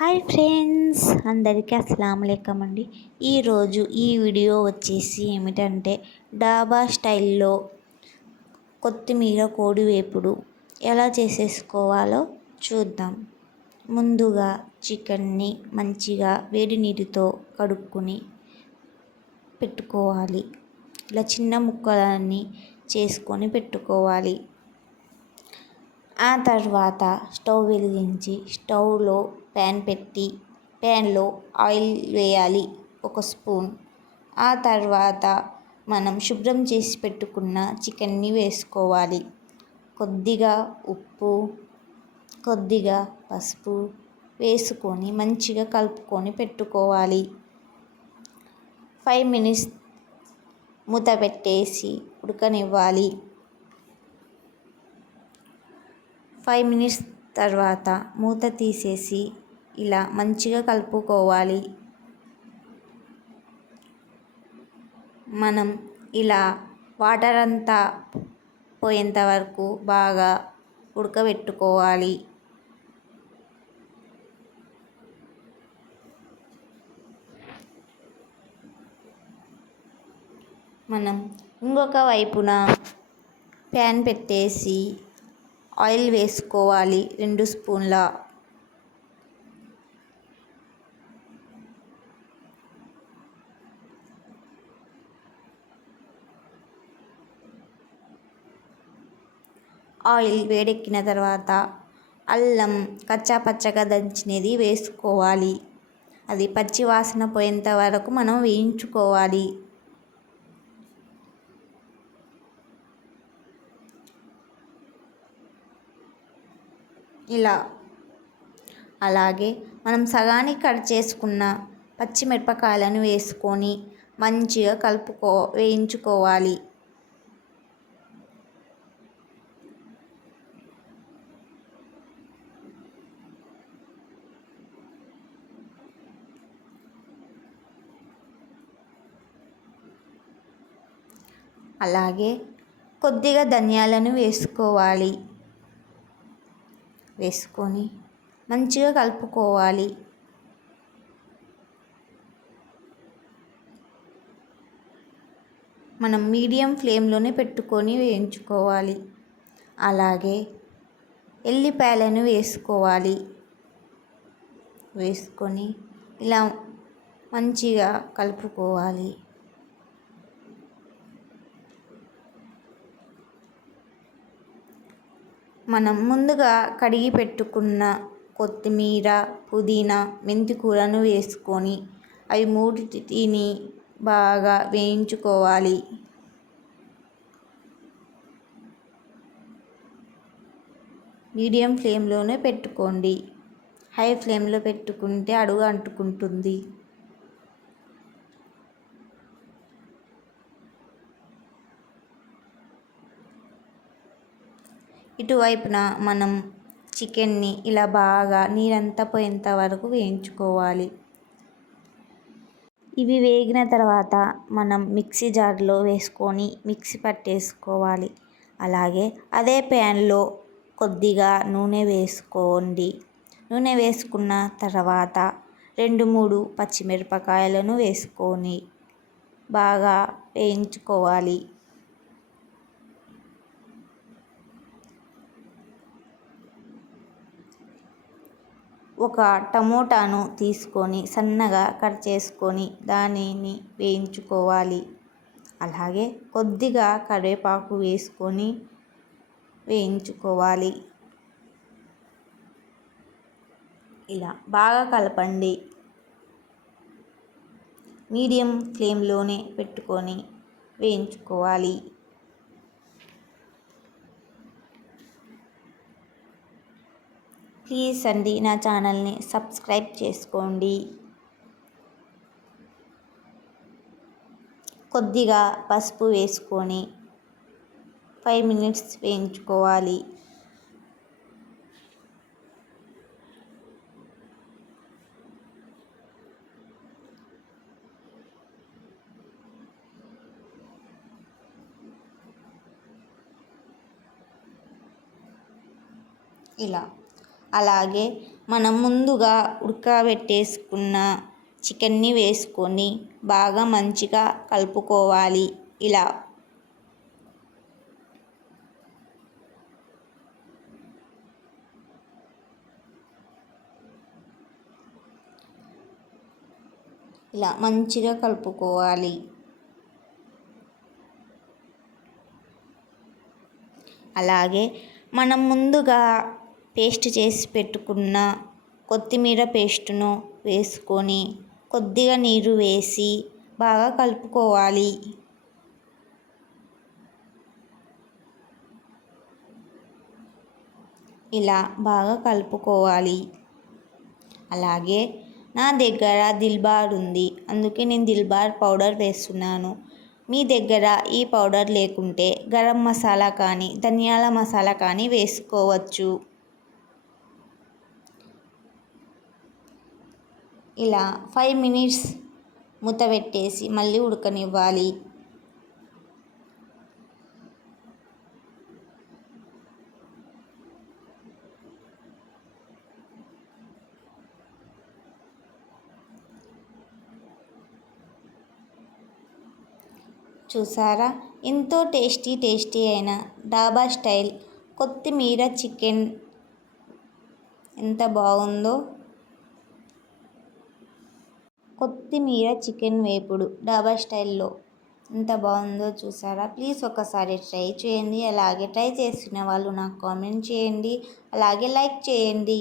Hi friends, అందరికీ అస్సలాము అలైకుం అండి. ఈరోజు ఈ వీడియో వచ్చేసి ఏమిటంటే డాబా స్టైల్లో కొత్తిమీర కోడి వేపుడు ఎలా చేసేసుకోవాలో చూద్దాం. ముందుగా చికెన్ని మంచిగా వేడి నీటితో కడుక్కొని పెట్టుకోవాలి. ఇలా చిన్న ముక్కలన్నీ చేసుకొని పెట్టుకోవాలి. ఆ తర్వాత స్టవ్ వెలిగించి స్టవ్లో ప్యాన్ పెట్టి ప్యాన్లో ఆయిల్ వేయాలి 1 స్పూన్. ఆ తర్వాత మనం శుభ్రం చేసి పెట్టుకున్న చికెన్ని వేసుకోవాలి. కొద్దిగా ఉప్పు, కొద్దిగా పసుపు వేసుకొని మంచిగా కలుపుకొని పెట్టుకోవాలి. 5 మినిట్స్ మూత పెట్టేసి ఉడకనివ్వాలి. 5 మినిట్స్ తర్వాత మూత తీసేసి ఇలా మంచిగా కలుపుకోవాలి. మనం ఇలా వాటర్ అంతా పోయేంత వరకు బాగా ఉడకబెట్టుకోవాలి. మనం ఇంకొక వైపున ప్యాన్ పెట్టేసి ఆయిల్ వేసుకోవాలి 2 స్పూన్ల. ఆయిల్ వేడెక్కిన తర్వాత అల్లం కచ్చాపచ్చగా దంచినది వేసుకోవాలి. అది పచ్చి వాసన పోయేంత వరకు మనం వేయించుకోవాలి. ఇలా అలాగే మనం సగానికి కట్ చేసుకున్న పచ్చిమిరపకాయలను వేసుకొని మంచిగా వేయించుకోవాలి. అలాగే కొద్దిగా ధనియాలను వేసుకోవాలి. వేసుకొని మంచిగా కలుపుకోవాలి. మనం మీడియం ఫ్లేమ్లోనే పెట్టుకొని వేయించుకోవాలి. అలాగే ఎల్లిపాయలను వేసుకోవాలి. వేసుకొని ఇలా మంచిగా కలుపుకోవాలి. మనం ముందుగా కడిగి పెట్టుకున్న కొత్తిమీర, పుదీనా, మెంతి కూరను వేసుకొని అవి మూడింటిని బాగా వేయించుకోవాలి. మీడియం ఫ్లేమ్లోనే పెట్టుకోండి. హై ఫ్లేమ్లో పెట్టుకుంటే అడుగు అంటుకుంటుంది. ఇటువైపున మనం చికెన్ని ఇలా బాగా నీరంతా పోయేంత వరకు వేయించుకోవాలి. ఇవి వేగిన తర్వాత మనం మిక్సీ జార్లో వేసుకొని మిక్సీ పట్టేసుకోవాలి. అలాగే అదే ప్యాన్లో కొద్దిగా నూనె వేసుకోండి. నూనె వేసుకున్న తర్వాత 2-3 పచ్చిమిరపకాయలను వేసుకొని బాగా వేయించుకోవాలి. ఒక టమోటాను తీసుకొని సన్నగా కట్ చేసుకొని దానిని వేయించుకోవాలి. అలాగే కొద్దిగా కరివేపాకు వేసుకొని వేయించుకోవాలి. ఇలా బాగా కలపండి. మీడియం ఫ్లేమ్లోనే పెట్టుకొని వేయించుకోవాలి. ప్లీజ్ అండి, నా ఛానల్ని సబ్స్క్రైబ్ చేసుకోండి. కొద్దిగా పసుపు వేసుకొని 5 మినిట్స్ వేయించుకోవాలి. ఇలా అలాగే మనం ముందుగా ఉడకబెట్టేసుకున్న చికెన్ని వేసుకొని బాగా మంచిగా కలుపుకోవాలి. ఇలా మంచిగా కలుపుకోవాలి. అలాగే మనం ముందుగా పేస్ట్ చేసి పెట్టుకున్న కొత్తిమీర పేస్టును వేసుకొని కొద్దిగా నీరు వేసి బాగా కలుపుకోవాలి. ఇలా బాగా కలుపుకోవాలి. అలాగే నా దగ్గర దిల్బార్ ఉంది, అందుకే నేను దిల్బార్ పౌడర్ వేస్తున్నాను. మీ దగ్గర ఈ పౌడర్ లేకుంటే గరం మసాలా కానీ ధనియాల మసాలా కానీ వేసుకోవచ్చు. ఇలా 5 మినిట్స్ మూత పెట్టేసి మళ్ళీ ఉడకనివ్వాలి. చూసారా, ఎంతో టేస్టీ అయిన డాబా స్టైల్ కొత్తిమీర చికెన్ ఎంత బాగుందో. కొత్తిమీర చికెన్ వేపుడు డాబా స్టైల్లో ఎంత బాగుందో చూసారా. ప్లీజ్ ఒకసారి ట్రై చేయండి. అలాగే ట్రై చేసిన వాళ్ళు నాకు కామెంట్ చేయండి. అలాగే లైక్ చేయండి.